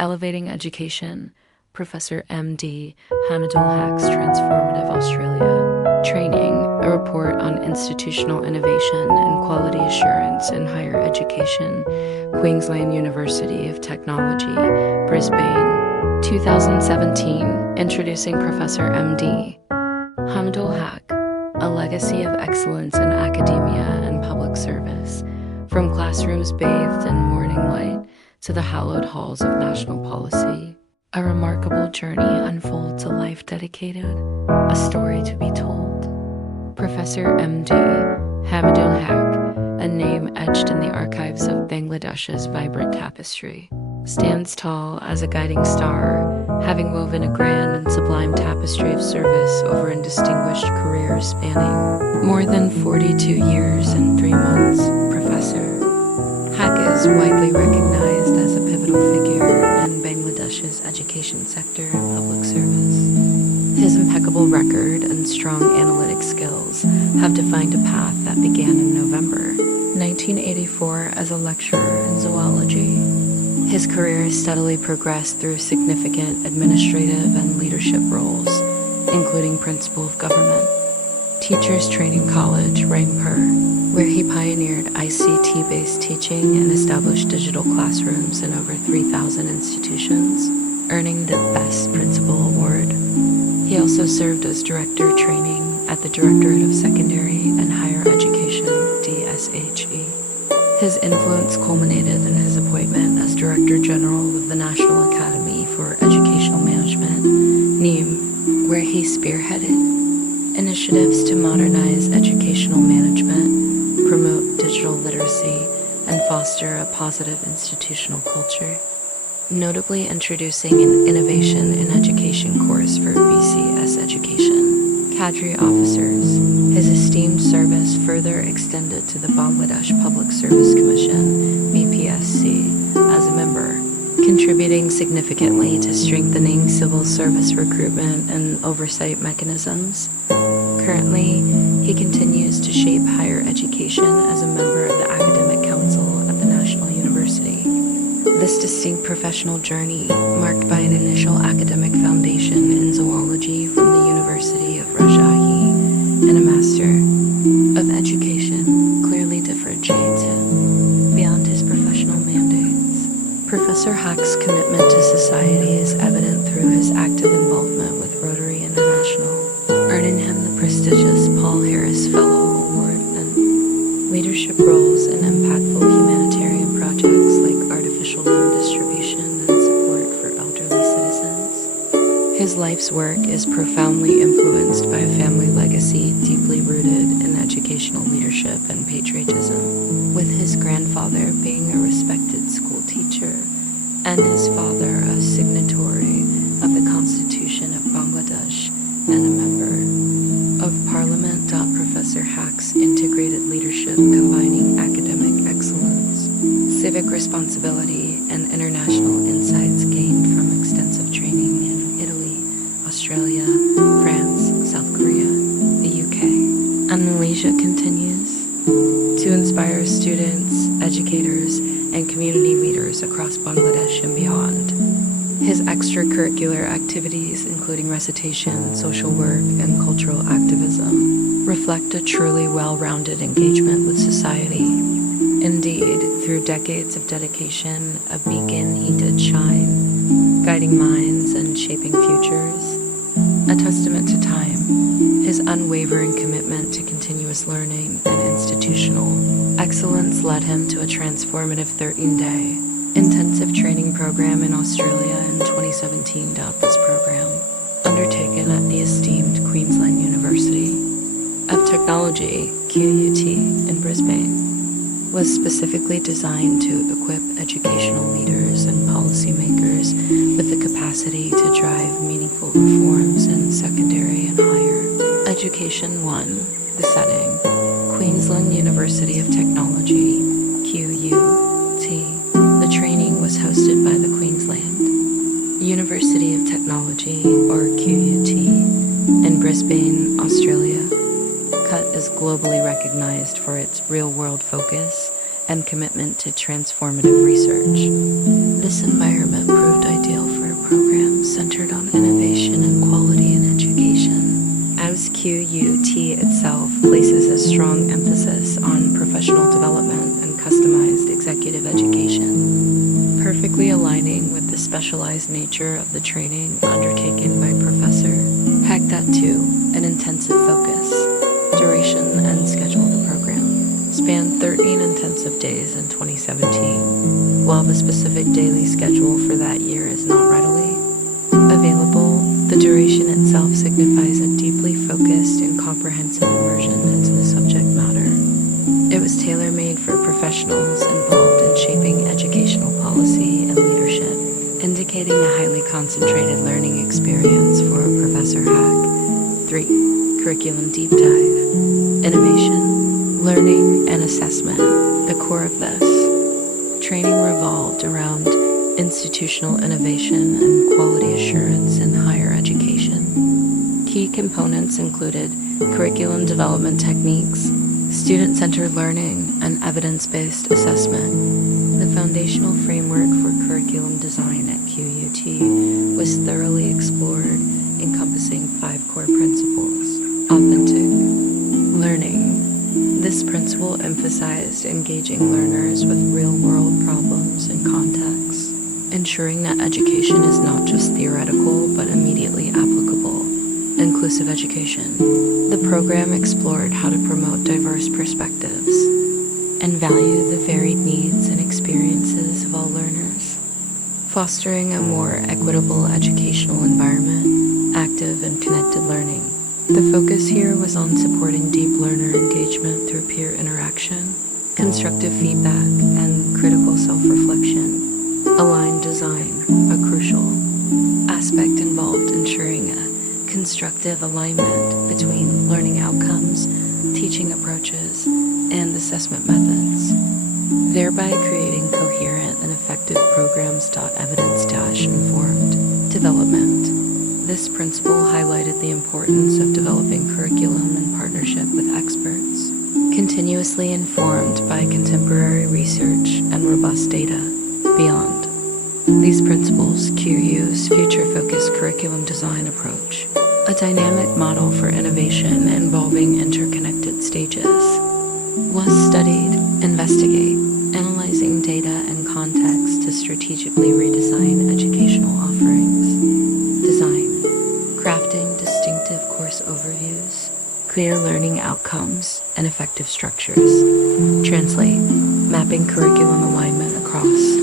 Elevating Education, Professor M.D. Hamidul Haque's Transformative Australia. Training, a report on institutional innovation and quality assurance in higher education, Queensland University of Technology, Brisbane. 2017, Introducing Professor M.D. Hamidul Haque, a legacy of excellence in academia and public service, from classrooms bathed in morning light to the hallowed halls of national policy. A remarkable journey unfolds, a life dedicated, a story to be told. Professor M.D. Hamidul Haque, a name etched in the archives of Bangladesh's vibrant tapestry, stands tall as a guiding star, having woven a grand and sublime tapestry of service over a distinguished career spanning more than 42 years and 3 months. Professor Haque is widely recognized as a pivotal figure in Bangladesh's education sector and public service. His impeccable record and strong analytic skills have defined a path that began in November 1984 as a lecturer in zoology. His career has steadily progressed through significant administrative and leadership roles, including Principal of Government, Teachers Training College, Rangpur, where he pioneered ICT-based teaching and established digital classrooms in over 3,000 institutions, earning the Best Principal Award. He also served as Director Training at the Directorate of Secondary and Higher Education, DSHE. His influence culminated in his appointment as Director General of the National Academy for Educational Management, NEAM, where he spearheaded initiatives to modernize educational management, promote digital literacy, and foster a positive institutional culture, notably introducing an Innovation in Education course for BCS education. Cadre officers, his esteemed service further extended to the Bangladesh Public Service Commission, BPSC, as a member, contributing significantly to strengthening civil service recruitment and oversight mechanisms. Currently, he continues to shape higher education as a member of the Academic Council at the National University. This distinct professional journey, marked by an initial academic foundation in zoology from the University of Rajshahi and a Master of Education, clearly differentiates him beyond his professional mandates. Professor Haque's commitment to society is evident through his active involvement with Rotary International, earning him the prestigious Paul Harris Fellow Award and leadership roles in impactful humanitarian projects like artificial limb distribution and support for elderly citizens. His life's work is profoundly influenced by a family legacy deeply rooted in educational leadership and patriotism, with his grandfather being a respected school teacher and his father a signatory of the Constitution of Bangladesh and a member of Parliament. Professor Haque's integrated leadership, combining academic excellence, civic responsibility, and international insights gained from extensive training in Italy, Australia, France, South Korea, the UK, and Malaysia, continues to inspire students, educators, and community leaders across Bangladesh and beyond. His extracurricular activities, including recitation, social work, and cultural activism, reflect a truly well-rounded engagement with society. Indeed, through decades of dedication, a beacon he did shine, guiding minds and shaping futures. A testament to time, his unwavering commitment to continuous learning and institutional excellence led him to a transformative 13-day intensive training program in Australia in 2017. This program, undertaken at the esteemed Queensland University of Technology, QUT, in Brisbane, was specifically designed to equip educational leaders and policymakers with the capacity to drive meaningful reforms in secondary and higher education. 1. The setting: Queensland University of Technology, QUT. The training was hosted by the Queensland University of Technology, or QUT, in Brisbane, Australia. QUT is globally recognized for its real-world focus and commitment to transformative research. This environment proved ideal centered on innovation and quality in education, as QUT itself places a strong emphasis on professional development and customized executive education, perfectly aligning with the specialized nature of the training undertaken by Professor Haque. That too, an intensive focus, duration, and schedule of the program spanned 13 intensive days in 2017. While the specific daily schedule for that year is not readily available, the duration itself signifies a deeply focused and comprehensive immersion into the subject matter. It was tailor-made for professionals involved in shaping educational policy and leadership, indicating a highly concentrated learning experience for Professor Haque. 3. Curriculum deep dive. Innovation, learning, and assessment. The core of this training revolved around institutional innovation and quality assurance in higher education. Key components included curriculum development techniques, student-centered learning, and evidence-based assessment. The foundational framework for curriculum design at QUT was thoroughly explored, encompassing 5 core principles. Authentic learning. This principle emphasized engaging learners with real-world problems and contexts, ensuring that education is not just theoretical but immediately applicable. Inclusive education. The program explored how to promote diverse perspectives and value the varied needs and experiences of all learners, fostering a more equitable educational environment, active and connected learning. The focus here was on supporting deep learner engagement through peer interaction, constructive feedback, and critical self-reflection. Aligned design, a crucial aspect involved ensuring a constructive alignment between learning outcomes, teaching approaches, and assessment methods, thereby creating coherent and effective programs. Evidence-informed development. This principle highlighted the importance of developing curriculum in partnership with experts, continuously informed by contemporary research and robust data. Beyond these principles, QU's future-focused curriculum design approach, a dynamic model for innovation involving interconnected stages, was studied, investigate, analyzing data and context to strategically redesign educational offerings. Design, crafting distinctive course overviews, clear learning outcomes, and effective structures. Translate, mapping curriculum alignment across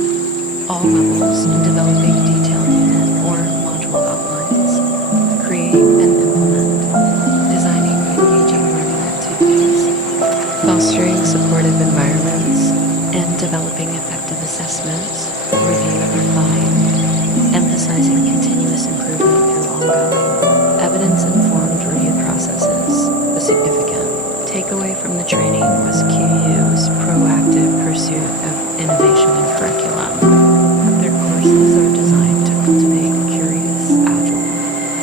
all levels and developing detailed unit or module outlines. Create and implement, designing engaging learning activities, fostering supportive environments, and developing effective assessments. Review and refine, emphasizing continuous improvement through ongoing evidence-informed review processes was significant. Takeaway from the training was QU's proactive pursuit of innovation in curriculum. Their courses are designed to cultivate curious, agile,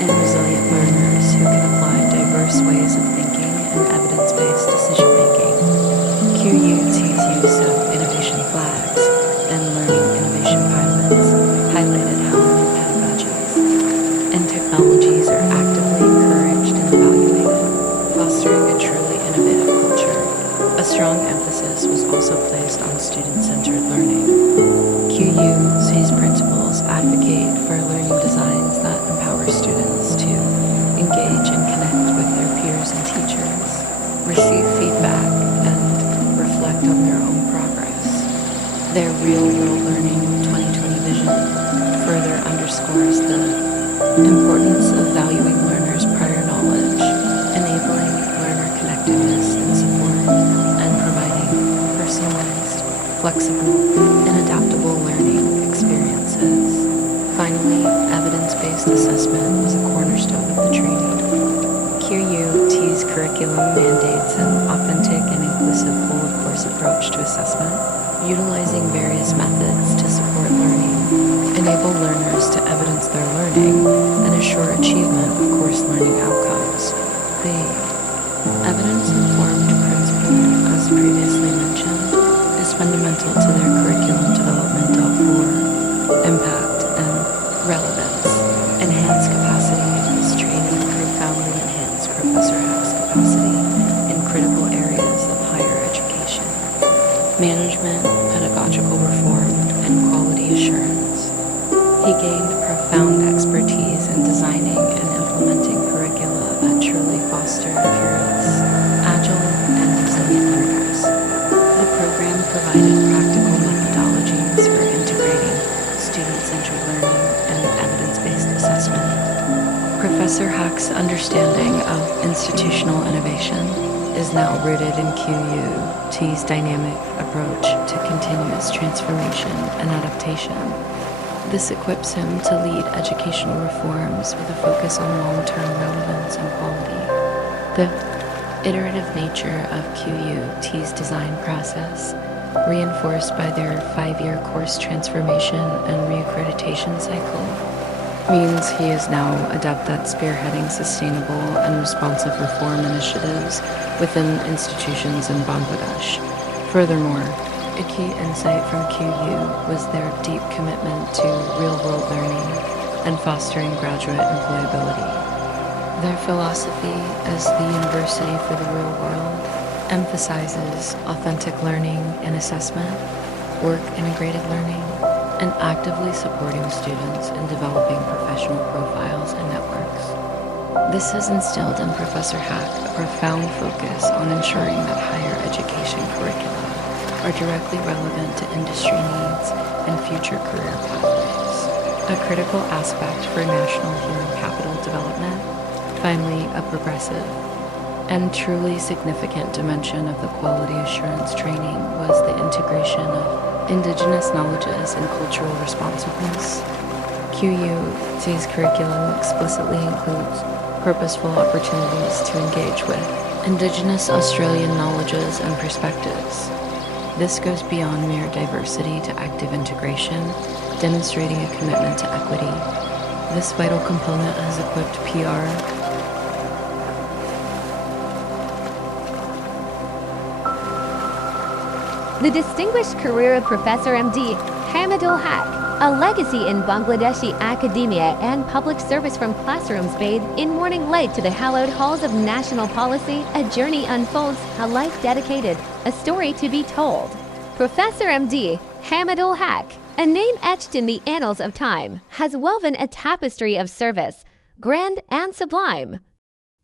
and resilient learners who can apply diverse ways of thinking and evidence-based decision-making. QUT's use of innovation flags and learning innovation pilots highlighted how new pedagogies and technologies are actively encouraged and evaluated, fostering a truly innovative culture. A strong emphasis was also placed on student-centered learning. QU's principles advocate for learning designs that empower students to engage and connect with their peers and teachers, receive feedback, and reflect on their own progress. Their real-world learning 2020 vision further underscores the importance of valuing learners' prior knowledge, enabling learner connectedness and support, and providing personalized, flexible, and adaptable learning experiences. Finally, evidence-based assessment was a cornerstone of the training. QUT's curriculum mandates an authentic and inclusive whole-of-course approach to assessment, utilizing various methods to support learning, enable learners to evidence their learning, and assure achievement of course learning outcomes. The evidence-informed principle, as previously mentioned, is fundamental to their curriculum development for impact and relevance, He gained profound expertise in designing and implementing curricula that truly foster curious, agile, and resilient learners. The program provided practical methodologies for integrating student-centered learning and evidence-based assessment. Professor Haque's understanding of institutional innovation is now rooted in QUT's dynamic approach to continuous transformation and adaptation. This equips him to lead educational reforms with a focus on long-term relevance and quality. The iterative nature of QUT's design process, reinforced by their 5-year course transformation and reaccreditation cycle, means he is now adept at spearheading sustainable and responsive reform initiatives within institutions in Bangladesh. Furthermore, a key insight from QU was their deep commitment to real-world learning and fostering graduate employability. Their philosophy as the University for the Real World emphasizes authentic learning and assessment, work-integrated learning, and actively supporting students in developing professional profiles and networks. This has instilled in Professor Haque a profound focus on ensuring that higher education curricula are directly relevant to industry needs and future career pathways, a critical aspect for national human capital development. Finally, a progressive and truly significant dimension of the quality assurance training was the integration of Indigenous knowledges and cultural responsiveness. QUT's curriculum explicitly includes purposeful opportunities to engage with Indigenous Australian knowledges and perspectives. This goes beyond mere diversity to active integration, demonstrating a commitment to equity. This vital component has equipped PR The distinguished career of Professor MD Hamidul Haque, a legacy in Bangladeshi academia and public service from classrooms bathed in morning light to the hallowed halls of national policy, a journey unfolds, a life dedicated, a story to be told. Professor MD Hamidul Haque, a name etched in the annals of time, has woven a tapestry of service, grand and sublime.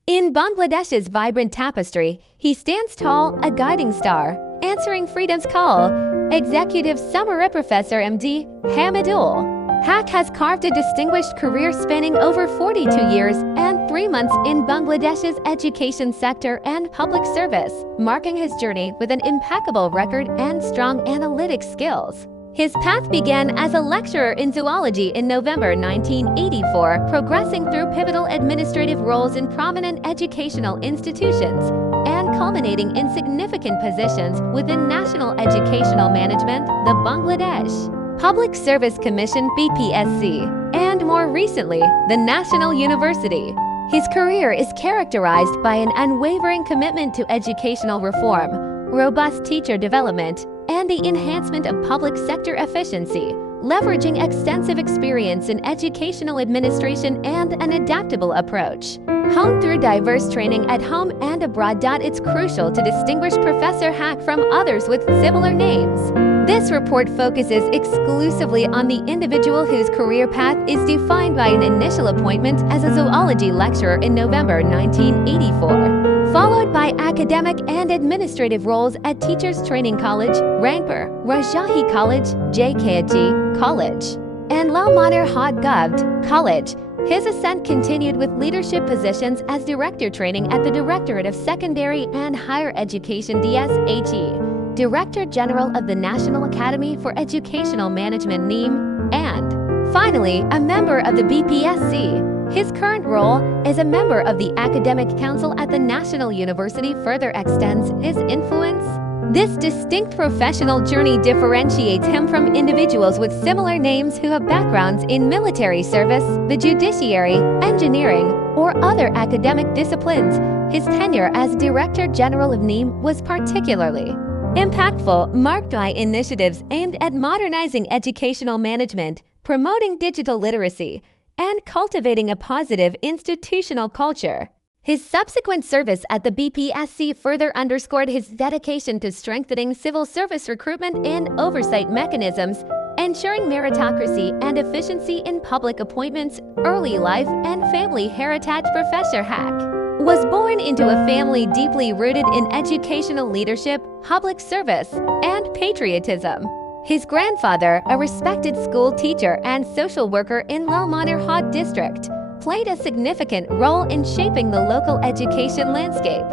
In Bangladesh's vibrant tapestry, he stands tall, a guiding star, answering freedom's call. Executive Summary Professor MD Hamidul Haque has carved a distinguished career spanning over 42 years and 3 months in Bangladesh's education sector and public service, marking his journey with an impeccable record and strong analytic skills. His path began as a lecturer in zoology in November 1984, progressing through pivotal administrative roles in prominent educational institutions, and culminating in significant positions within National Educational Management, the Bangladesh Public Service Commission (BPSC), and more recently, the National University. His career is characterized by an unwavering commitment to educational reform, robust teacher development, and the enhancement of public sector efficiency, leveraging extensive experience in educational administration and an adaptable approach. Honed through diverse training at home and abroad. It's crucial to distinguish Professor Haque from others with similar names. This report focuses exclusively on the individual whose career path is defined by an initial appointment as a zoology lecturer in November 1984, followed by academic and administrative roles at Teachers Training College, Rangpur, Rajahi College, JKG College, and Lalmanor Hod Govt College. His ascent continued with leadership positions as Director Training at the Directorate of Secondary and Higher Education DSHE, Director General of the National Academy for Educational Management NEAM, and, finally, a member of the BPSC. His current role as a member of the Academic Council at the National University further extends his influence. This distinct professional journey differentiates him from individuals with similar names who have backgrounds in military service, the judiciary, engineering, or other academic disciplines. His tenure as Director General of NEAM was particularly impactful, marked by initiatives aimed at modernizing educational management, promoting digital literacy, and cultivating a positive institutional culture. His subsequent service at the BPSC further underscored his dedication to strengthening civil service recruitment and oversight mechanisms, ensuring meritocracy and efficiency in public appointments. Early life and family heritage. Professor Haque was born into a family deeply rooted in educational leadership, public service, and patriotism. His grandfather, a respected school teacher and social worker in Hallowed Hod District, played a significant role in shaping the local education landscape.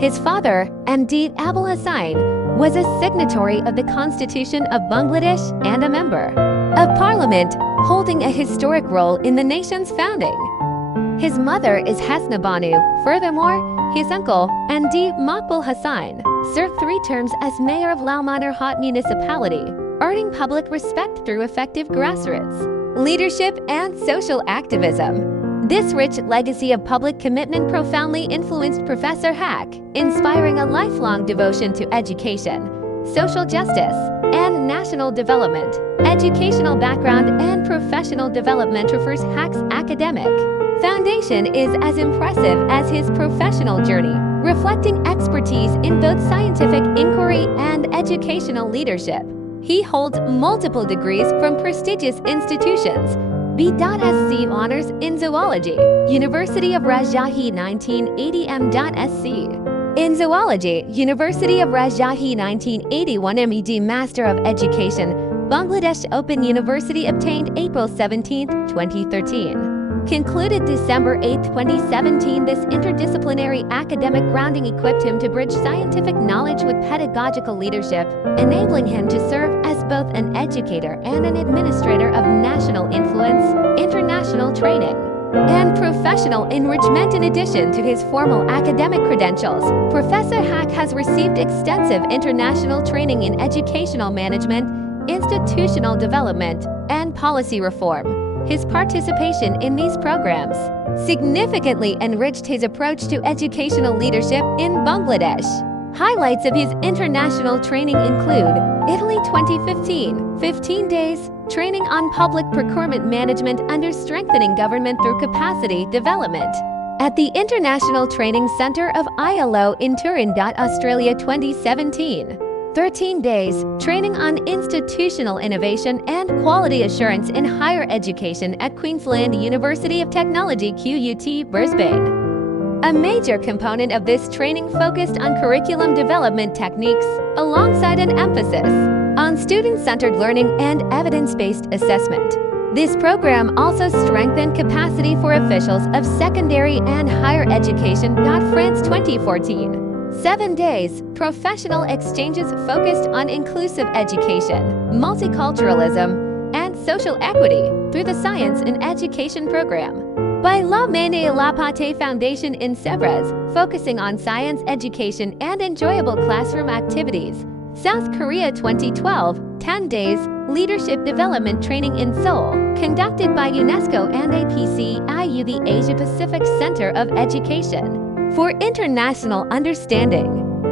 His father, MD Abul Hussain, was a signatory of the Constitution of Bangladesh and a member of Parliament, holding a historic role in the nation's founding. His mother is Hasna Banu. Furthermore, his uncle, MD Maqbul Hussain, served 3 terms as mayor of Hallowed Hod municipality, earning public respect through effective grassroots leadership and social activism. This rich legacy of public commitment profoundly influenced Professor Haque, inspiring a lifelong devotion to education, social justice, and national development. Educational background and professional development. Refers Haque's academic foundation is as impressive as his professional journey, reflecting expertise in both scientific inquiry and educational leadership. He holds multiple degrees from prestigious institutions. B.Sc honors in zoology, University of Rajshahi 1980 M.Sc. In zoology, University of Rajshahi 1981 MEd Master of Education, Bangladesh Open University obtained April 17, 2013. Concluded December 8, 2017, this interdisciplinary academic grounding equipped him to bridge scientific knowledge with pedagogical leadership, enabling him to serve as both an educator and an administrator of national influence, international training, and professional enrichment. In addition to his formal academic credentials, Professor Haque has received extensive international training in educational management, institutional development, and policy reform. His participation in these programs significantly enriched his approach to educational leadership in Bangladesh. Highlights of his international training include Italy 2015, 15 days, training on public procurement management under strengthening government through capacity development at the International Training Center of ILO in Turin. Australia 2017. 13 days, training on institutional innovation and quality assurance in higher education at Queensland University of Technology QUT, Brisbane. A major component of this training focused on curriculum development techniques, alongside an emphasis on student-centered learning and evidence-based assessment. This program also strengthened capacity for officials of secondary and higher education. France 2014. 7 days, professional exchanges focused on inclusive education, multiculturalism, and social equity through the Science in Education program. By La Mene Lapate Foundation in Sevres, focusing on science education and enjoyable classroom activities. South Korea 2012, 10 days, leadership development training in Seoul, conducted by UNESCO and APCIU, the Asia Pacific Center of Education. For international understanding,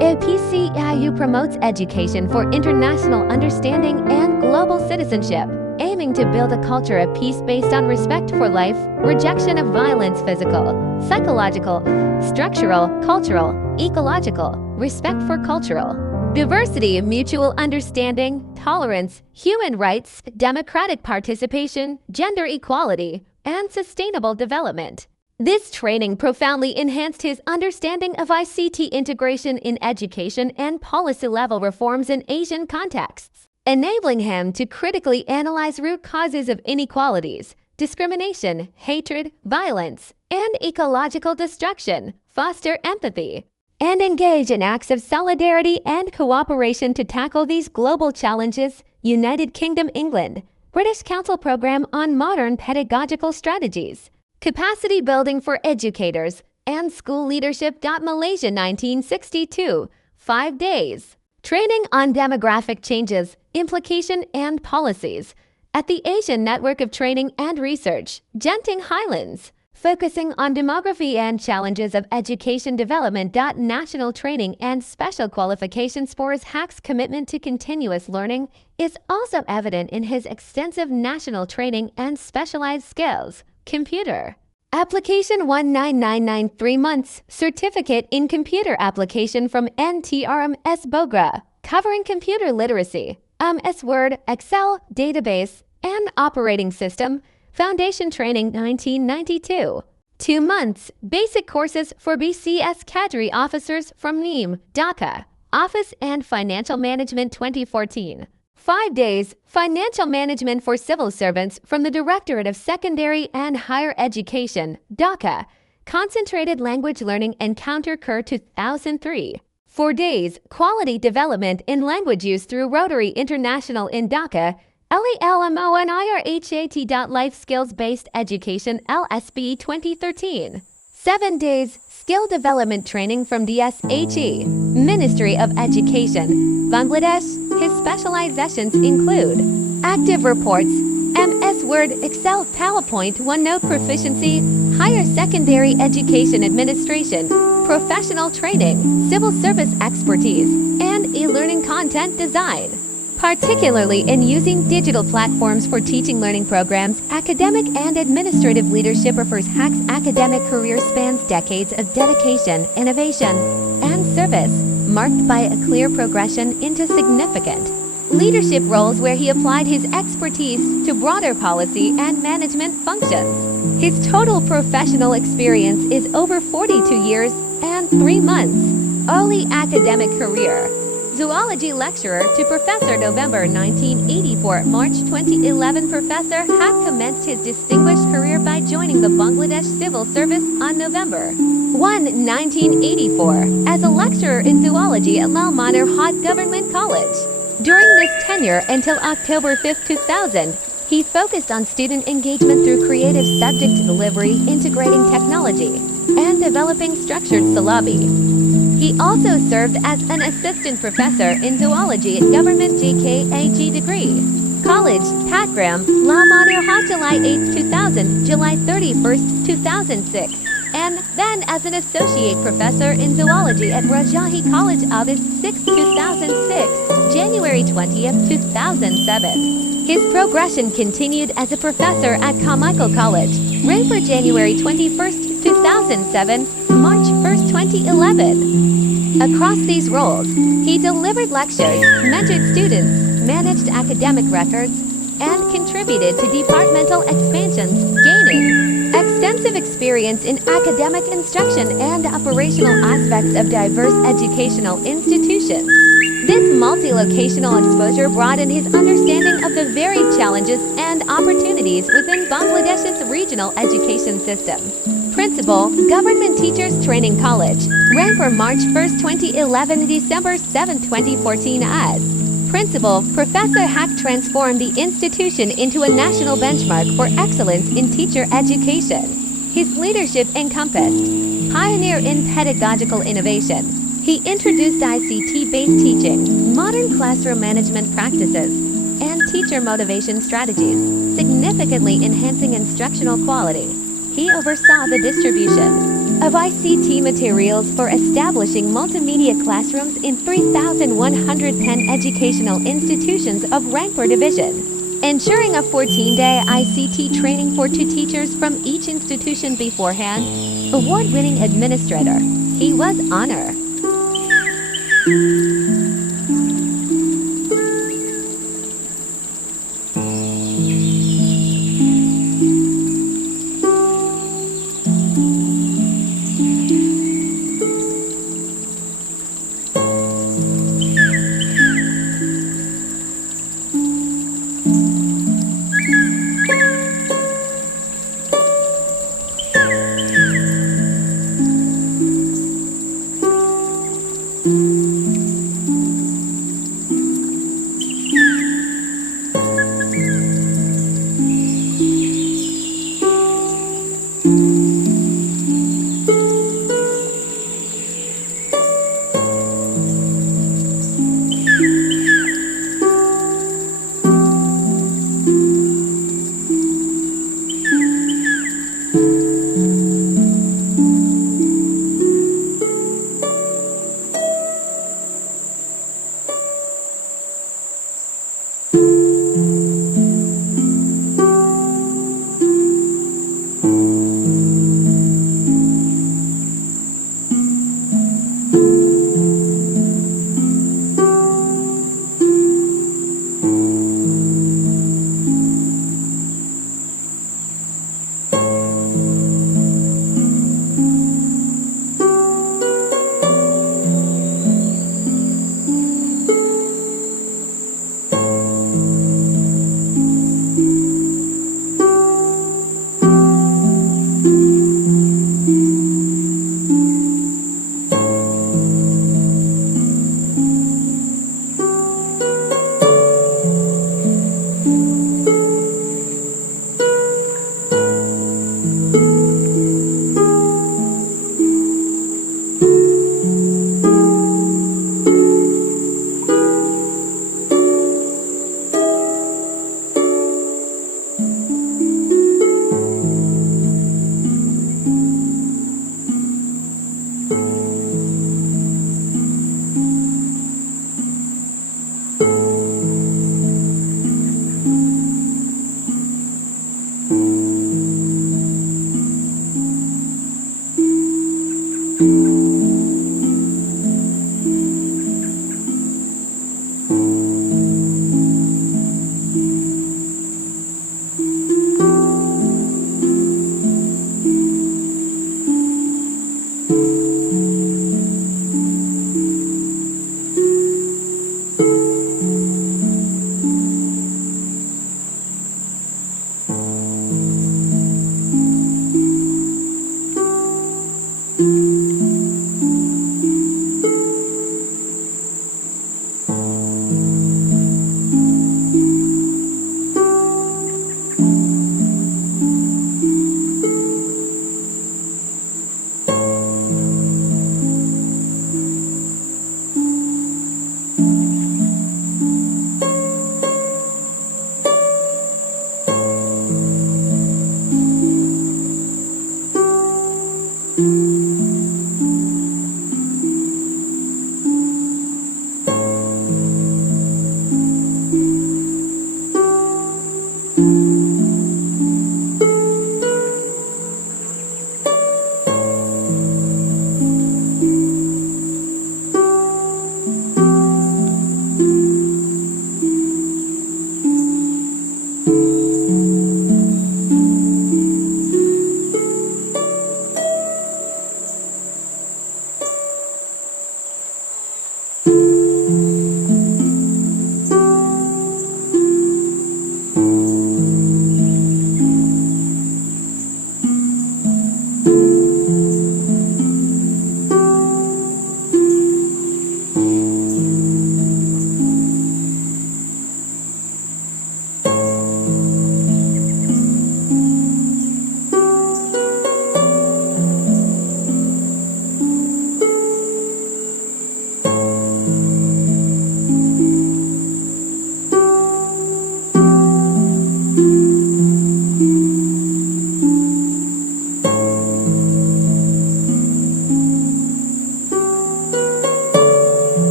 APCIU promotes education for international understanding and global citizenship, aiming to build a culture of peace based on respect for life, rejection of violence, physical, psychological, structural, cultural, ecological, respect for cultural diversity, mutual understanding, tolerance, human rights, democratic participation, gender equality, and sustainable development. This training profoundly enhanced his understanding of ICT integration in education and policy-level reforms in Asian contexts, enabling him to critically analyze root causes of inequalities, discrimination, hatred, violence, and ecological destruction, foster empathy, and engage in acts of solidarity and cooperation to tackle these global challenges. United Kingdom, England, British Council Program on Modern Pedagogical Strategies. Capacity Building for Educators and School Leadership. Malaysia 1962, 5 days. Training on demographic changes, implication and policies at the Asian Network of Training and Research, Genting Highlands, focusing on demography and challenges of education development. National training and special qualifications. Professor Haque's commitment to continuous learning is also evident in his extensive national training and specialized skills. Computer Application 19993 3 months, Certificate in Computer Application from NTRMS Bogra, covering computer literacy, MS Word, Excel, database, and operating system, Foundation Training 1992. 2 months, Basic Courses for BCS Cadre Officers from NEEM, Dhaka, Office and Financial Management 2014. 5 days, Financial Management for Civil Servants from the Directorate of Secondary and Higher Education, Dhaka, Concentrated Language Learning Encounter Cur 2003. 4 days, Quality Development in Language Use through Rotary International in Dhaka, LELMONIRHAT. Life Skills Based Education LSB 2013. 7 days, Skill Development Training from DSHE, Ministry of Education, Bangladesh. His specializations include Active Reports, MS Word, Excel, PowerPoint, OneNote Proficiency, Higher Secondary Education Administration, Professional Training, Civil Service Expertise, and E-Learning Content Design. Particularly in using digital platforms for teaching learning programs, academic and administrative leadership refers Haque's academic career spans decades of dedication, innovation, and service, marked by a clear progression into significant leadership roles where he applied his expertise to broader policy and management functions. His total professional experience is over 42 years and 3 months. Early academic career: Zoology lecturer to professor November 1984. March 2011, Professor Haque commenced his distinguished career by joining the Bangladesh Civil Service on November 1, 1984, as a lecturer in zoology at Lalmanor Haque Government College. During this tenure until October 5, 2000, he focused on student engagement through creative subject delivery, integrating technology, and developing structured syllabi. He also served as an assistant professor in zoology at Government GKAG degree College, Patgram, Lalmanor Haque, July 8, 2000, July 31, 2006, and then as an associate professor in zoology at Rajahi College, August 6, 2006, January 20, 2007. His progression continued as a professor at Carmichael College, Raipur, January 21, 2007, March 1, 2011. Across these roles, he delivered lectures, mentored students, managed academic records, and contributed to departmental expansions, gaining extensive experience in academic instruction and operational aspects of diverse educational institutions. This multi-locational exposure broadened his understanding of the varied challenges and opportunities within Bangladesh's regional education system. Principal, Government Teachers Training College, Raipur, March 1, 2011, December 7, 2014. As Principal, Professor Haque transformed the institution into a national benchmark for excellence in teacher education. His leadership encompassed pioneer in pedagogical innovation. He introduced ICT-based teaching, modern classroom management practices, and teacher motivation strategies, significantly enhancing instructional quality. He oversaw the distribution of ICT materials for establishing multimedia classrooms in 3,110 educational institutions of Raipur Division, ensuring a 14-day ICT training for 2 teachers from each institution beforehand. Award-winning administrator. He was honor.